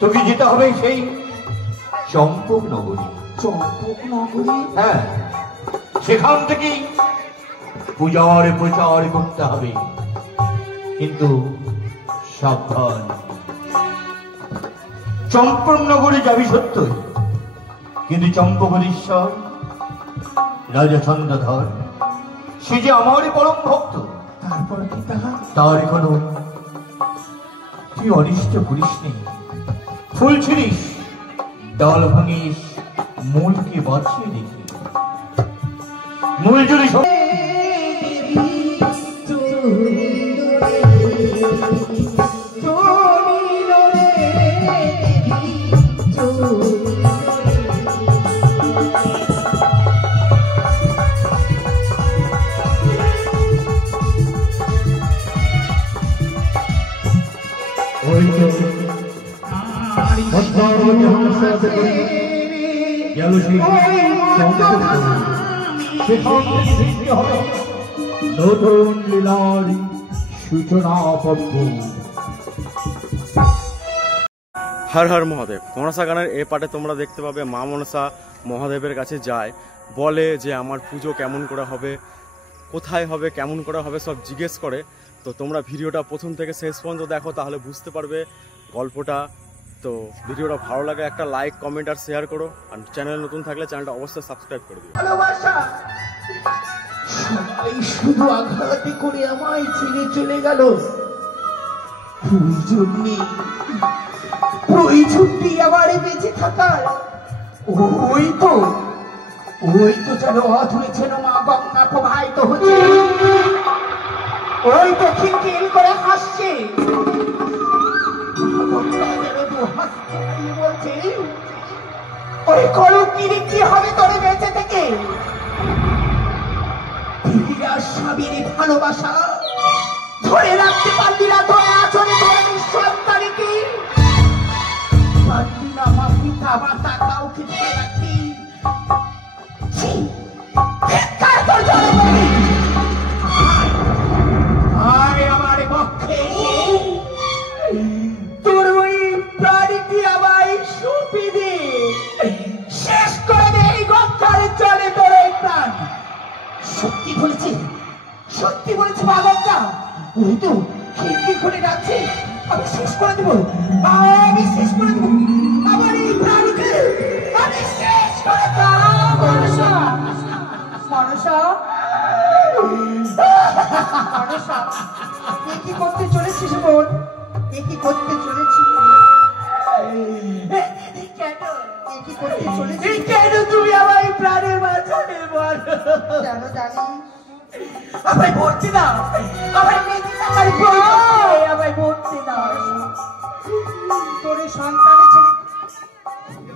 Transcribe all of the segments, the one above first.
তোকে যেতে হবে সেই চম্পক নগরী। চম্পক নগরী? হ্যাঁ, সেখান থেকেই পূজার প্রচার করতে হবে, কিন্তু সাবধান। চম্পক নগরী যাবি সত্যই, কিন্তু চম্পকেশ্বর রাজা চন্দ্রধর সে যে আমারই পরম ভক্ত। তারপর তার কোনো তুই অনিষ্ট করিস নি, ফুল ছিড়িস, ডাল ভাঙিস, মূলকে বাঁচিয়ে দেখি। মূল যদি নতুন লীলার সূচনা পর্ব। হর হর মহাদেব। মনসা গানের এই পাটে তোমরা দেখতে পাবে মা মনসা মহাদেবের কাছে যায়, বলে যে আমার পুজো কেমন করে হবে, কোথায় হবে, কেমন করে হবে, সব জিজ্ঞেস করে। তো তোমরা ভিডিওটা প্রথম থেকে শেষ পর্যন্ত দেখো, তাহলে বুঝতে পারবে গল্পটা। তো ভিডিওটা ভালো লাগে একটা লাইক, কমেন্ট আর শেয়ার করো, আর চ্যানেল নতুন থাকলে চ্যানেলটা অবশ্যই সাবস্ক্রাইব করে দিও। ভালোবাসা সবাই শুধু আঘাত করে আমায় ছেড়ে চলে গেল। প্রয়োজনটি আমার বেঁচে থাকার। ওই তো যেন অধুরে যেন মা গঙ্গা প্রবাহিত হচ্ছে, ওই তো খিলখিল করে হাসছে। বলছে ওই কলঙ্কিনী কি হবে তোর বেঁচে থেকে? স্বামীর ভালোবাসা ধরে রাখতে পারবি না, তোর আচরণে তোর সন্তানকে পারবি না, মা পিতা মাতা কাউকে ধরে রাখবি। আমার পক্ষে তোর ওই প্রাণীটি আমায় সুপি দে, শেষ করে দে এই গঙ্গার জলে তোর এই প্রাণ। সত্যি বলেছে বাবা, ওই তো খিড়কি খুলে যাচ্ছে। আমি শেষ করে দেবো, আমার এই প্রাণীকে আমি শেষ করে দেবো। কি করতে চলেছিস বোন? কি করতে চলেছিস? কেন তুমি আমার প্রাণের মাঝে বল? কেন জানি আমায় ভর্তি দাও, আমায় ভর্তি দাও। তোর সন্তানে ছেড়ে,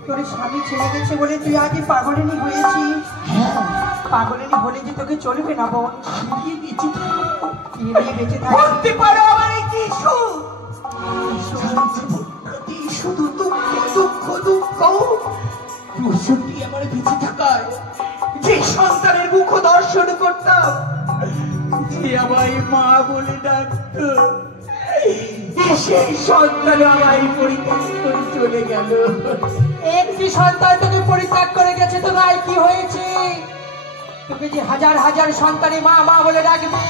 তোর স্বামী ছেড়ে গেছে বলে তুই আগে পাগলিনী হয়েছিস। পাগলিনী হলে যে তোকে চলবে না বোন। বেঁচে থাকতে পারো আমার কিছু, শুধু দুঃখ আমার বেঁচে থাকায় যে সন্তানের মুখ দর্শন করতাম, যে আমায় মা বলে ডাকত, সেই সন্তান আমায় পরিত্যাগ করে চলে গেল। একটি সন্তান তোকে পরিত্যাগ করে গেছে, তো ভাই কি হয়েছে? তোকে যে হাজার হাজার সন্তানে মা বলে ডাকবে,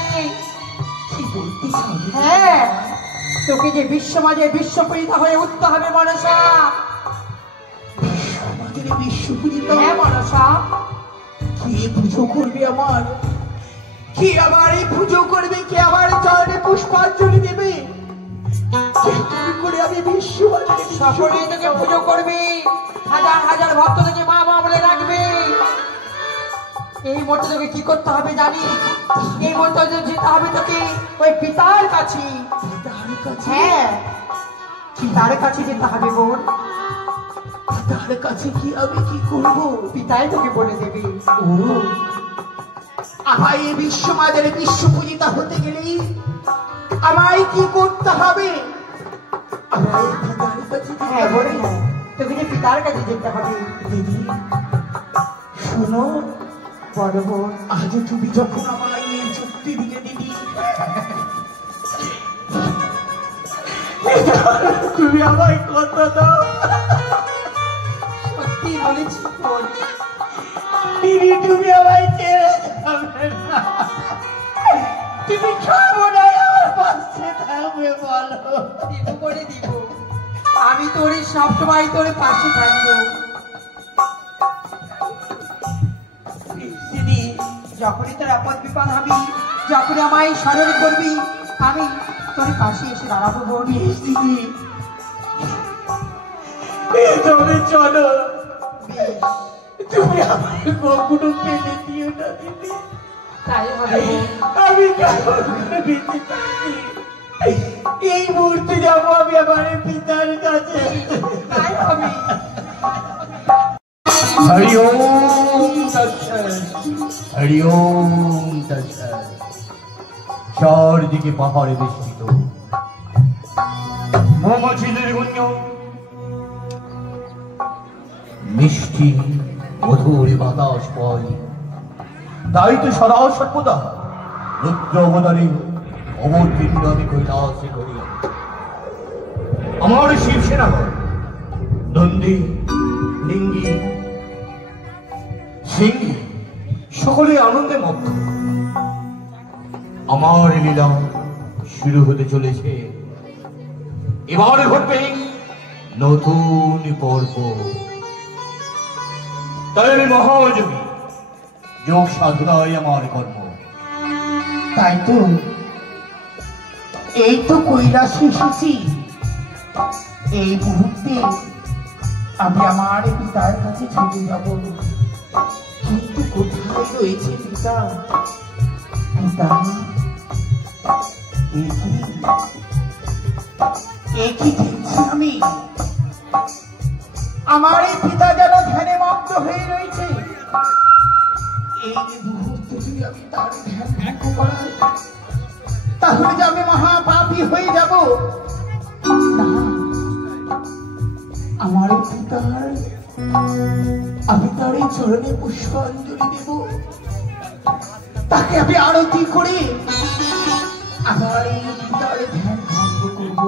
বলতে চাও? হ্যাঁ, তোকে যে বিশ্বমাজে বিশ্বপূজিতা হয়ে উঠতে হবে মনসা। আমাদের বিশ্বপূজিত? হ্যাঁ মনসা। কে পুজো করবে আমার? কে আমার এই পুজো করবে? কে আমার চরণে পুষ্পাঞ্জলি দেবে? কে তুমি করে আমি বিশ্বমাজে? সকলেই তোকে পুজো করবে, হাজার হাজার ভক্ত তোকে মা মা বলে রাখবে। এই মুহূর্তে তোকে কি করতে হবে জানিস? এই মুহূর্তে যেতে হবে তোকে ওই পিতার কাছে। তার কাছে? হ্যাঁ, পিতার কাছে যেতে হবে বোন। তার কাছে কি আমি কি করব? পিতাই তোকে বলে দেবে। ও আমায় এই বিশ্বমাজের বিশ্বপূজিতা হতে গেলে আমায় কি করতে হবে? আমায় পিতার কাছে যেতে হ্যাঁ হবে। বলে তোকে যে পিতার কাছে যেতে হবে। দিদি শোনো, বলো বোন। আজ তুমি যখন আমায় এই চুক্তি দিলে দিদি, তুমি আমায় কথা দাও। সত্যি বলেছি বোন। দিদি তুমি আমায় ছেড়ে যাবে না, তুমি সর্বদাই আমার পাশে থাকবে বলো। দিব করে দিব, আমি তোর সবসময় তোর পাশে থাকবো। দিদি যখনই তোর আপদ বিপদ হবি, যখনই আমায় স্মরণ করবি, আমি তোর পাশে এসে দাঁড়াবো বোন। দিদি তবে চলো, তুমি আমার কখনো পেলে দিও না দিদি। তাই হবে বোন। আমি কেমন করে বেঁচে থাকি? এই মুহূর্তে যাবো আমি আমার পিতার কাছে। তাই হবে। হরি ওম তৎসৎ, হরি ওম তৎসৎ। চারদিকে পাহাড়ে বেষ্টিত, মৌমাছিদের গুঞ্জন, মিষ্টি মধুর বাতাস বয়। তাই তো সদা সর্বদা রুদ্র অবতারে অবতীর্ণ আমি কৈলাসে করি। আমার শিবসেনাগর নন্দী, লিঙ্গি, সিংহী সকলে আনন্দে মগ্ন। আমার লীলা শুরু হতে চলেছে। এবার ঘটবে নতুন পর্ব। তাই মহাযোগী যোগ সাধনায় আমার কর্ম। তাই তো এই তো কৈলাসে এসেছি। এই মুহূর্তে আমি আমার পিতার কাছে চলে যাব, কিন্তু কোথায় রয়েছে পিতা? পিতা একই দেখছি আমি। আমার এই পিতা যেন ধ্যানে মগ্ন হয়ে রয়েছে। এই মুহূর্তে যদি আমি তার ধ্যান ভঙ্গ করাই, তাহলে যে আমি মহাপাপী হয়ে যাব। না, আমার পিতার আমি তার এই চরণে পুষ্পাঞ্জলি দেব, তাকে আমি আরতি করে আমার এই পিতার ধ্যান ভঙ্গ করব।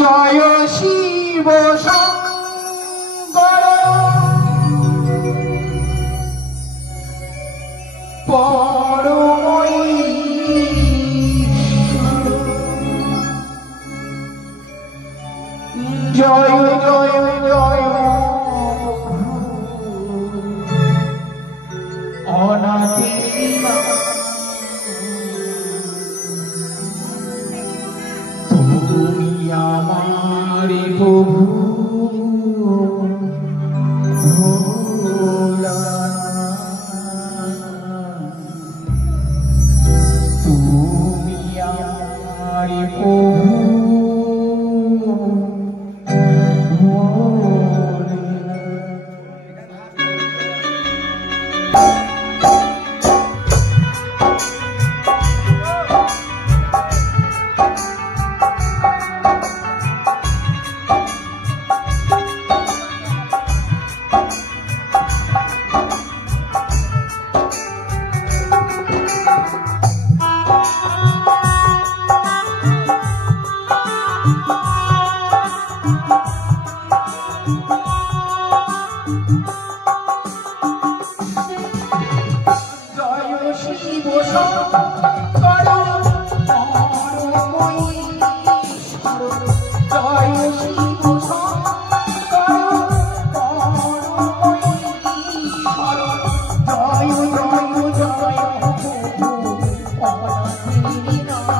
জয় শিব শঙ্কর জয় জয় জয় অনাদি তুমি আমার প্রভু ভোলা, তুমি আমার প্রভু ভোলা। করো করময়ী করো জয় শিব শঙ্কর করময়ী করো জয় জয় জয় অনাথিনী নাম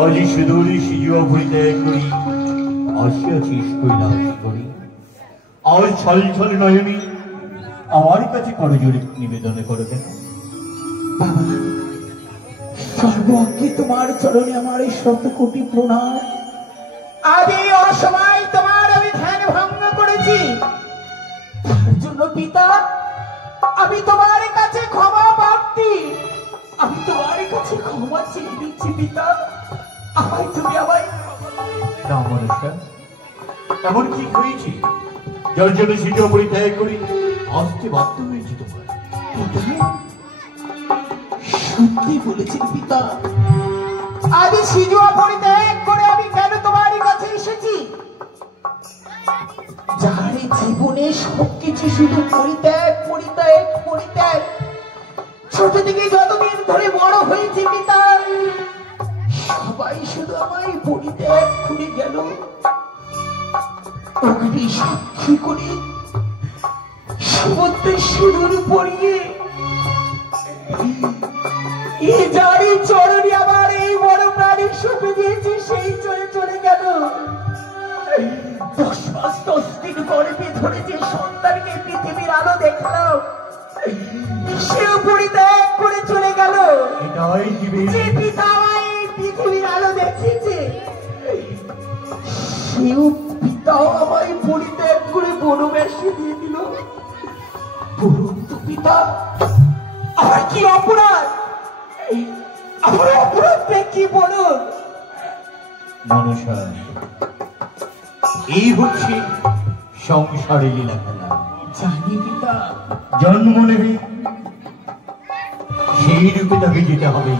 আজি সুদূর সিজুয়া পরিত্যাগ করি আসিয়াছিস কৈলাস করি আর ছল ছল নয়নি আমার কাছে করজোড়ে নিবেদন করো কেন? বাবা সর্বঙ্গে তোমার চরণে আমার এই শত কোটি প্রণাম। আদি অসময় তোমার আমি ধ্যান ভঙ্গ করেছি, তার জন্য পিতা আমি তোমার কাছে ক্ষমা প্রার্থী। আমি তোমার কাছে ক্ষমা চেয়ে দিচ্ছি পিতা, আমায় তুমি আমায় না মনুষ্য, এমন কি হয়েছে যার জন্য সিজুয়া পরিত্যাগ করি আসতে বাধ্য হয়েছি তোমার? সত্যি বলেছেন পিতা, আদি সিজুয়া পরিত্যাগ করে আমি কেন তোমার কাছে এসেছি? যার জীবনে সবকিছু শুধু পরিত্যাগ পরিত্যাগ পরিত্যাগ, ছোট থেকে যতদিন ধরে বড় হয়েছে পিতা সবাই শুধু আমায় পরিত্যাগ করে গেল। অগ্নি সাক্ষী করে সমুদ্রের সিঁদুর পরিয়ে এই যারই চরণে আমার এই বড় প্রাণী সঁপে দিয়েছে সেই চলে চলে গেল। 10 মাস 10 দিন গর্ভে ধরে যে সন্তানকে পৃথিবীর আলো দেখলাম সেও পরিত্যাগ করে চলে গেল। যে পিতা আমায় পৃথিবীর আলো দেখিয়েছে সেও পিতাও আমায় পরিত্যাগ করে বনবাসে দিয়ে দিল। বলুন তো পিতা, আমার কি অপরাধ? আমার অপরাধটা কি বলুন? মানুষ এই হচ্ছে সংসারে লীলা খেলা। জানি পিতা, জন্ম নেবে সেই রূপে তাকে যেতে হবে।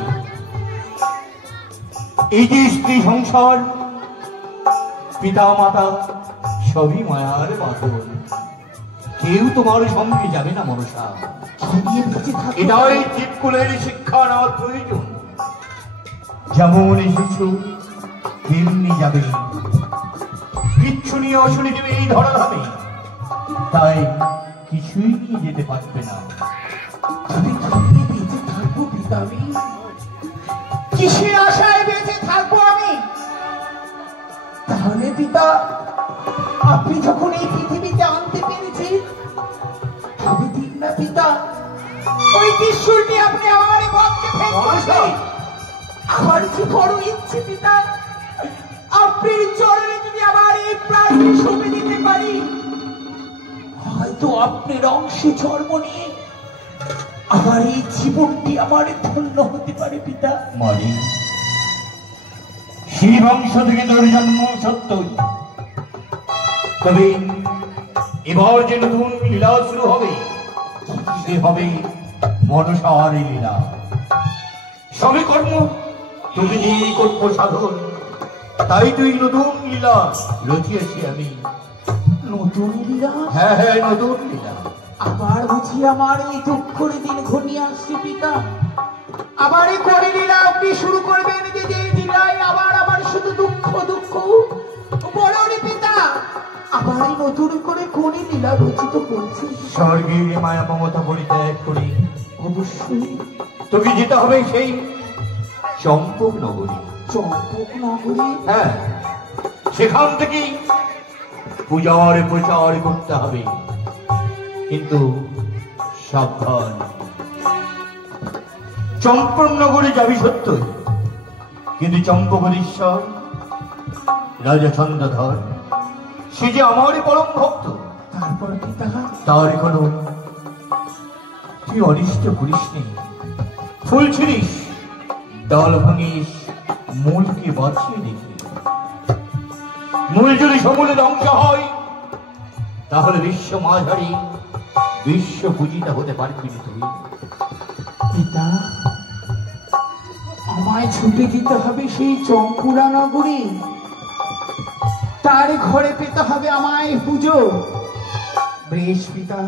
এই যে স্ত্রী সংসার, পিতা মাতা সবই মায়ার বাঁধন, কেউ তোমার সঙ্গে যাবে না মনসা। এটাই জীবকুলের শিক্ষা নেওয়ার প্রয়োজন। যেমন এসেছো তেমনি যাবে, কিচ্ছু নিয়ে অশুনি দেবে এই ধরা হবে, তাই কিছুই নিয়ে যেতে পারবে না। আমি কিভাবে বেঁচে থাকবো পিতা? আমি কিসের আশায় বেঁচে থাকবো আমি? তাহলে পিতা, আপনি যখন এই পৃথিবীতে আনতে পেরেছেন, তবে দিন না পিতা ওই ত্রিশূলটি আপনি আমার বক্ষে ফেলতে। আমার যে বড় ইচ্ছে পিতা, আপনার চরণে যদি আমার এই প্রাণ সঁপে দিতে পারি, হয়তো আপনার অংশে জন্ম নিয়ে আমার এই জীবনটি আমার ধন্য হতে পারে পিতা। মারি, সেই বংশ থেকে তোর জন্ম সত্যই, তবে এবার যে নতুন লীলা শুরু হবে সে হবে মনসার লীলা। সবে কর্ম তুমি যেই কর্ম সাধন, তাই তুই নতুন লীলা রচিয়েছি আমি। নতুন লীলা? হ্যাঁ হ্যাঁ, নতুন লীলা। আবার বুঝি আমার এই দুঃখের দিন ঘনিয়ে আসছে পিতা? আবার এই করে লীলা আপনি শুরু করবেন, যে যে লীলায় আবার আবার শুধু দুঃখ দুঃখ বলনি পিতা? আবার এই নতুন করে কোন লীলা রচিত করছে? স্বর্গের মায়া মমতা পরিত্যাগ করি অবশ্যই তোকে যেতে হবে সেই চম্পক নগরী। চম্পক নগরী? হ্যাঁ, সেখান থেকেই পূজার প্রচার করতে হবে, কিন্তু সাবধান। চম্পক নগরে যাবি সত্যই, কিন্তু চম্পকেশ্বর রাজা চন্দ্রধর সে যে আমারই পরম ভক্ত। তারপর পিতা? তার কোনো তুই অনিষ্ট করিস নি, ফুল ছিড়িস, ডাল ভাঙিস, মূলকে বাঁচিয়ে দেখি। মূল যদি সমূলে ধ্বংস হয়, তাহলে বিশ্ব মাঝারি বিশ্ব পূজিতা হতে পারবি না তুই। পিতা, আমায় ছুটে দিতে হবে সেই চম্পুরা নগরী, তার ঘরে পেতে হবে আমায় পুজো। বেশ পিতা,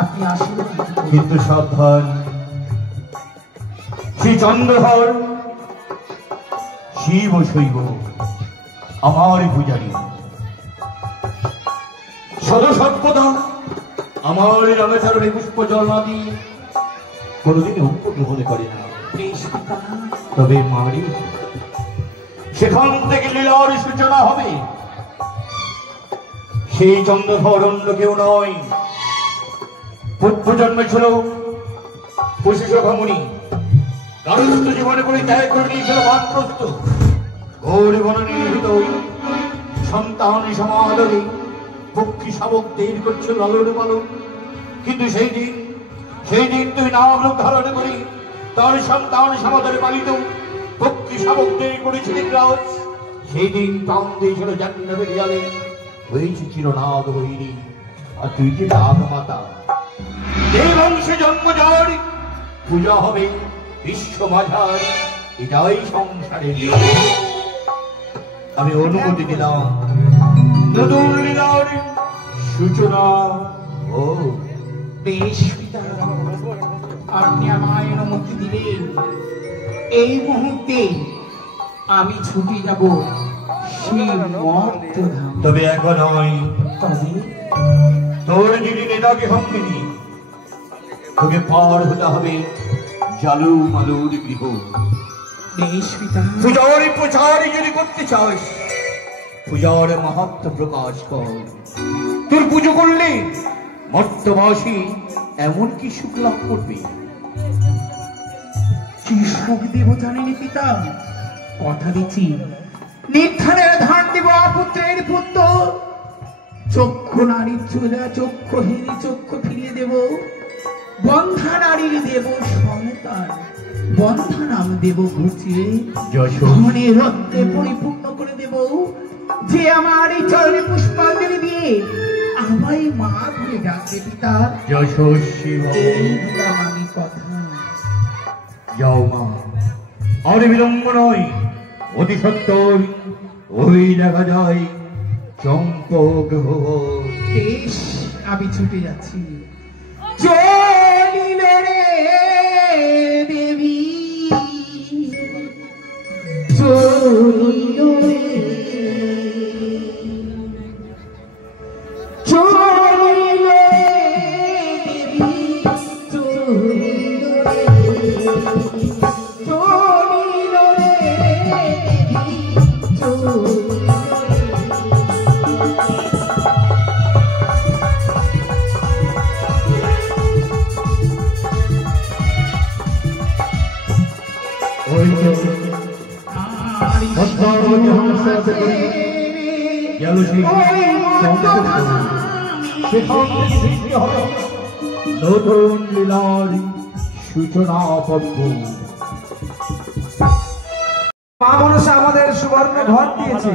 আপনি আশীর্বাদ করুন। কিন্তু সাবধান, শ্রী চন্দ্রধর শিব শৈব আমার পূজারী, সদসর্বদা আমার রামেশ্বরে পুষ্প জল না দিয়ে কোনদিন উপগ্রহণ করে না। বেশ পিতা। তবে মারি, সেখান থেকে লীলার সূচনা হবে। সেই চন্দ্রধর অন্য কেউ নয়, পূর্ব জন্মে ছিল পশুসখামুনি, গার্হস্থ্য জীবনে করে ত্যাগ করে নিয়েছিল বানপ্রস্থ, ঘোর বনে নিহিত সন্তান সমাদরে পক্ষী শাবকদের করছিল লালন পালন। কিন্তু সেই দিন তুই নাম রূপ ধারণ করি তার সন্তান সমাদরে পালিত পক্ষী শাবকদের করেছিলেন রাজ। সেই দিন প্রাণ দিয়েছিল জাহ্নবী রিয়ালে, হয়েছে চিরনাগ বৈরী, আর তুই যে নাগ মাতা। এই বংশে জন্ম যার পূজা হবে বিশ্ব মাঝার, এটাই সংসারের নিয়ম। আমি অনুমতি দিলাম নতুন লীলার সূচনা। ও বেশ পিতা, আপনি আমায় অনুমতি দিলেন। এই মুহূর্তে আমি ছুটে যাব সেই মর্তধাম। তবে এখন নয়, তবে তোর যিনি নেতাকে সঙ্গে নিয়ে তোকে পার হতে হবে জালু মালুর গৃহ। বেশ পিতা। পূজার প্রচার যদি করতে চাস, পূজার মাহাত্ম্য প্রকাশ কর। তোর পুজো করলে মর্তবাসী এমন কি সুখ লাভ করবে? কি সুখ দেব জানেনি পিতা? কথা দিচ্ছি, নির্ধারের ধান দেব পুত্রের পুত্র। চক্ষু নারীর চোরা, চক্ষুহীন চক্ষু ফিরিয়ে দেব। বন্ধা নারীর দেব সন্তান, বন্ধা নাম দেব ঘুচিয়ে, ধনে রত্নে পরিপূর্ণ করে দেব। যে আমার এই চরণে পুষ্পাঞ্জলি দিয়ে আমায় মা বলে ডাকে পিতা, যশস্বী এই দিলাম আমি কথা। যাও মা, আর বিলম্ব নয়, অতি সত্তর ওই দেখা যায় চম্পক ভবন। বেশ, আমি ছুটে যাচ্ছি। চলিল রে দেবী চলিল রে চলিল নতুন লীলার সূচনা পদ্ম। মা মনসা আমাদের সুবর্ণ ঘর দিয়েছে,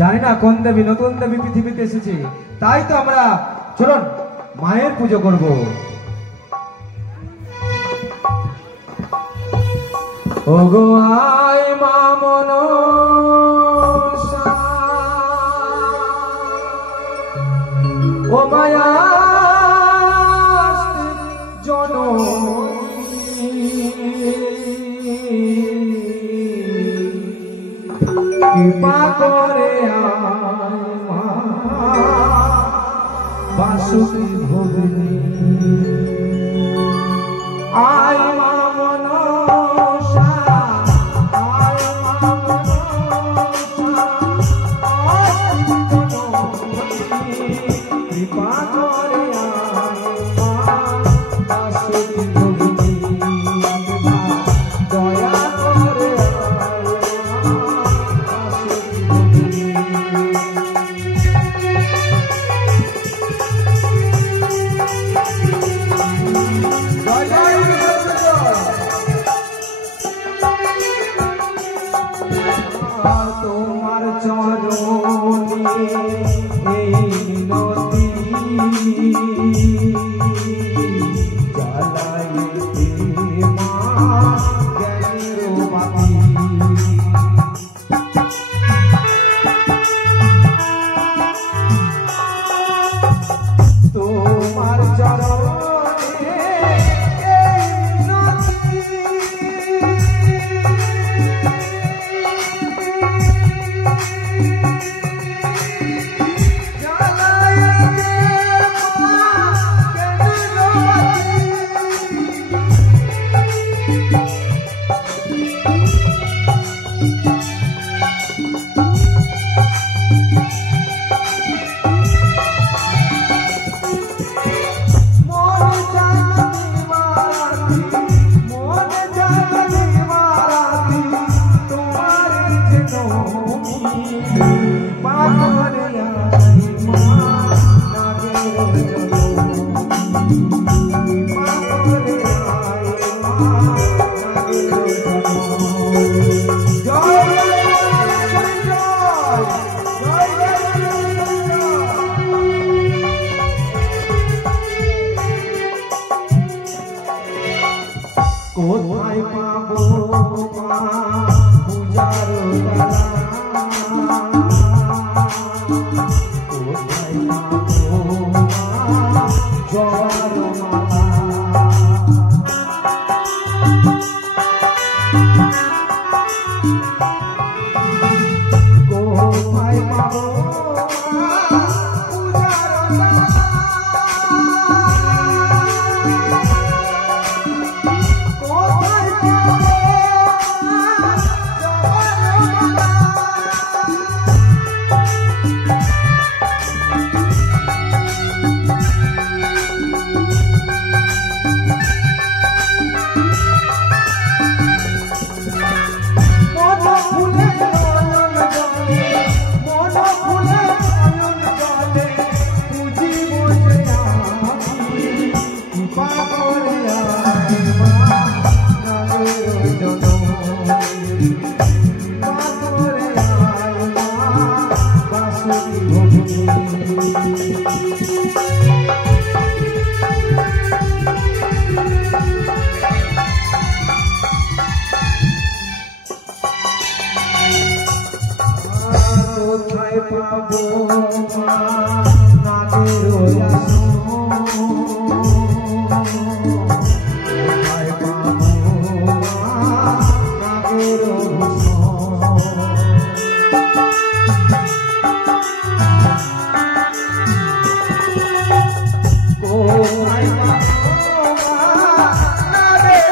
জানি না কোন দেবী নতুন দেবী পৃথিবীতে এসেছে, তাই তো আমরা চলুন মায়ের পুজো করব। ওগো আয় মা মনসা, ও মায়া কৃপা করে আয় মা বাসুকি ভগিনী, আয় মা মনসা, আয় মা মনসা, কৃপা করে আয় মা বাসুকি ভগিনী, দয়া করে তোমার চরণে এই নদী জ্বালাইতে মা জ্ঞানের বাতি, তোমার চরণে এই নদী কোথায় পাবো মা পূজার ডালা, কোথায় পাবো মা জবার মালা, কোথায় পাবো মা পূজার ডালা, কোথায় পাবো মা নাগের কোথায় পাবো মা নাগের কোথায় পাবো মা নাগের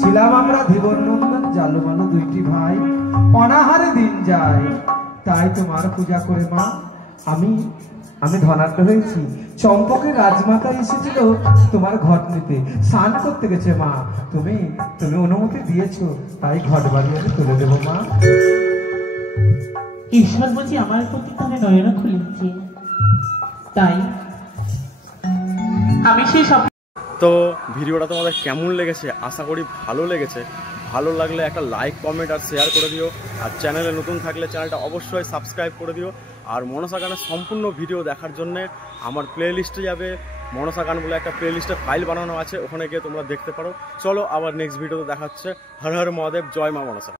ছিলাম আমরা ধীবরনন্দন জালুমালু দুইটি ভাই, অনাহারে দিন যায়, তাই তোমার পূজা করে মা আমি ধনাঢ্য হয়েছি। চম্পকের রাজমাতা এসেছিল তোমার ঘট নিতে, স্নান করতে গেছে মা, তুমি অনুমতি দিয়েছো, তাই ঘট বাড়ি আমি তুলে দেবো মা। ঈশ্বর বুঝি আমার প্রতি তাহলে নয়ন খুলেছে, তাই আমি সেই সব। তো ভিডিওটা তোমাদের কেমন লেগেছে? আশা করি ভালো লেগেছে। ভালো লাগলে একটা লাইক, কমেন্ট আর শেয়ার করে দিও। আর চ্যানেলে নতুন থাকলে চ্যানেলটা অবশ্যই সাবস্ক্রাইব করে দিও। আর মনসা গানের সম্পূর্ণ ভিডিও দেখার জন্যে আমার প্লে লিস্টে যাবে, মনসা গান বলে একটা প্লে লিস্টের ফাইল বানানো আছে, ওখানে গিয়ে তোমরা দেখতে পারো। চলো আবার নেক্সট ভিডিওতে দেখা হচ্ছে। হর হর মহাদেব, জয় মা মনসা।